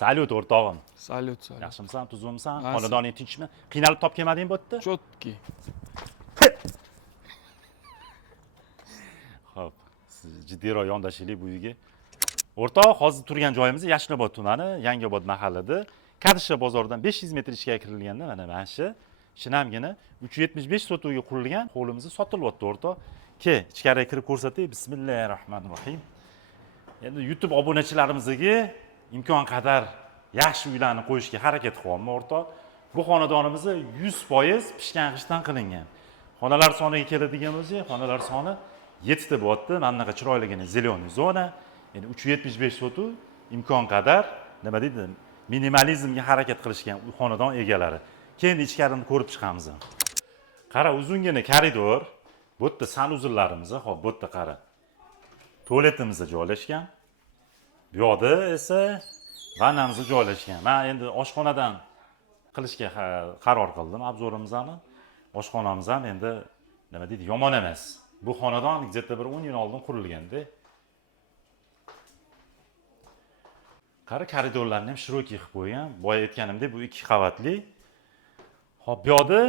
Salyut o'rtog'im. Salyut. Yaxshimisan, tuzukmisan? Yaxshi. Xonadoning tinchmi? Qiynalib top kelmading bu yerda? Chotki. Xo'p, siz jiddiyroq yondashinglar bu uyga. O'rtoq, hozir turgan joyimiz Yashnobod tumani, Yangiobod mahallida, Kadishcha bozoridan 500 metr ichkariga kirilganda mana shu shinamgina 375 sot uyga qurilgan hovlimizni sotilyapti o'rtoq. Ichkariga kirib ko'rsatay. Bismillahirrohmanirrohim. Endi YouTube obunachilarimizga imkon qadar yaxshi uylarni qo'yishga harakat qilyapman o'rtoq. Bu xonadonimiz 100% pishgan g'ishtdan qilingan. Xonalar soniga keladigan bo'lsa, xonalar soni 7 ta bo'lyapti. Mana bunaqa chiroyligina zelyoniy zona. Endi 375 sotu imkon qadar nima deydi? Minimalizmga harakat qilishgan xonadon egalari. Keyin ichkarini ko'rib chiqamiz. Qara, uzungina koridor. Bu yerda sanuzullarimiz, hop bu yerda qara. Tualetimiz joylashgan. Bu yoqda esa vannamiz joylashgan. Men endi oshxonadan qilishga qaror qildim obzorimizni. Oshxonamiz ham endi nima deydi, yomon emas. Bu xonadon где-то bir 10 yil oldin qurilganda. Qara, koridorlarni ham shiroki qilib qo'ygan. Boya aytganimdek, bu 2 qavatli. Hop, bu yoqda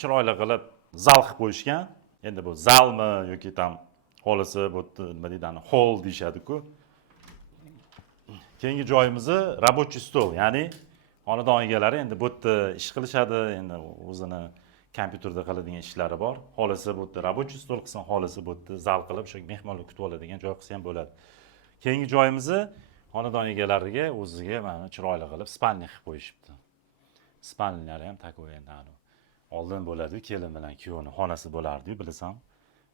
chiroyli qilib zal qilib qo'yishgan. Endi bu zalmi yoki tam xolisi bu nima deydi, hol deyshadi-ku. Keyingi joyimiz рабочий stol, ya'ni xonadon egalari endi bu yerda ish qilishadi, endi o'zini kompyuterda qiladigan ishlari bor. Xolisi bu yerda рабочий stol qilsin, xolisi bu yerda zal qilib o'sha mehmonlar kutib oladigan joy qilsa ham bo'ladi. Keyingi joyimiz xonadon egalariga o'ziga mana chiroyli qilib spalni qilib qo'yishibdi. Spalnilari ham takoy endi oldin bo'ladi, kelin bilan kuyovning xonasi bo'lardi, bilasam.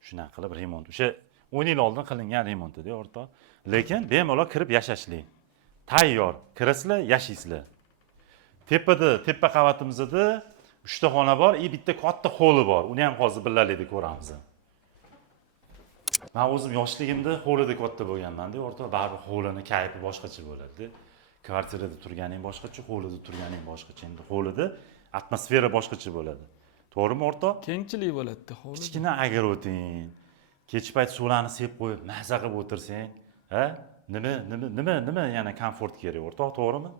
Shunaqa qilib remont. O'sha 10 yil oldin qilingan remont edi, o'rtoq. Lekin bemalol kirib yashashlik. Tayyor, kirasizlar, yashaysizlar. Tepa qavatimizda 3 ta xona bor, bitta katta holi bor. Uni ham hozir birgalikda ko'ramiz. Men o'zim yoshligimda hovlida katta bo'lganman-da, o'rtoq, baribir hovlining kayfi boshqacha bo'ladi. Kvartirada turganing boshqacha, hovlida turganing boshqacha. Endi hovlida atmosfera boshqacha bo'ladi. To'g'rimi, o'rtoq? Kengchilik bo'ladi hovli. Kichkina agrotin. Kech payt suvlarni sepib qo'yib, maza qilib o'tirsang, ha? Nima yana komfort kerak, o'rtoq, to'g'rimi?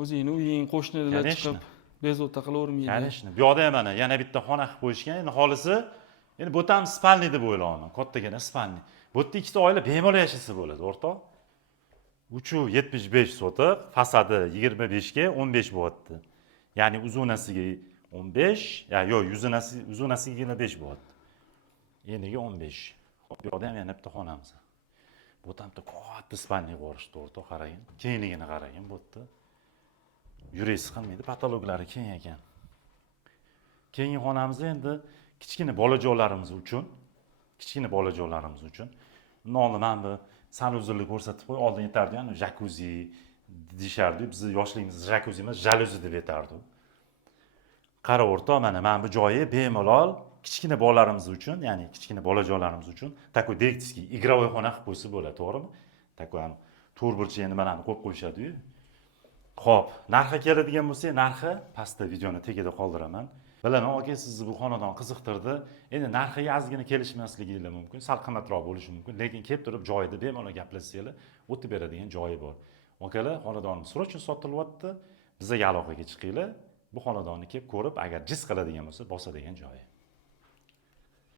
O'zingning uying qo'shnilar chiqib bezovta qilavermaydi. Qarashni. Bu yoqda ham mana yana bitta xona qilib qo'yishgan. Endi holisi, endi bu ham spalni deb o'ylayman. Kattagina spalni. Bu yerda ikkita oila bemalol yashasa bo'ladi, o'rtoq. 375 sotiq, fasadi 25 ga 15 bo'lyapti. Ya'ni uzunasiga 15, yo'q, uzunasiga 25 bo'lyapti. Eniga 15. Xo'p, bu yoqda ham yana bitta xonamiz. Bu yerda katta spalni borishdi, o'rtoq, qarang. Kengligini qarang bu yerda. Yuraysiz qilmaydi, patologlari keng ekan. Keyingi xonamiz endi kichkina bolajonlarimiz uchun. Nonni men bu sanuzulni ko'rsatib qo'y, oldin aytardi, ya'ni jakuzi deyishardi. Biz yoshligimizda jakuzi emas, jaluzi deb aytardi. Qara, o'rtoq, mana bu joyi bemalol kichkina bolalarimiz uchun, ya'ni kichkina bolajonlarimiz uchun takoy dektiskiy игровой xona qilib qo'ysa bo'ladi, to'g'rimi? Takoy ham to'rburchak nimalarni qo'yib qo'yishadi-yu. Xo'p, narxi keladigan bo'lsa, narxi pastda videoni tagida qoldiraman. Bilaman, aka, sizni bu xonadon qiziqtirdi. Endi narxiga ozgina kelishmasligingiz mumkin, sal qimmatroq bo'lishi mumkin, lekin kelib turib joyida bemalol gaplashsanglar, o'tib beradigan joyi bor. Akalar, xonadonimiz srochni sotilyapti. Bizga aloqaga chiqinglar. Bu xonadonni kelib ko'rib, agar jiz qiladigan bo'lsa, bosadigan joyi.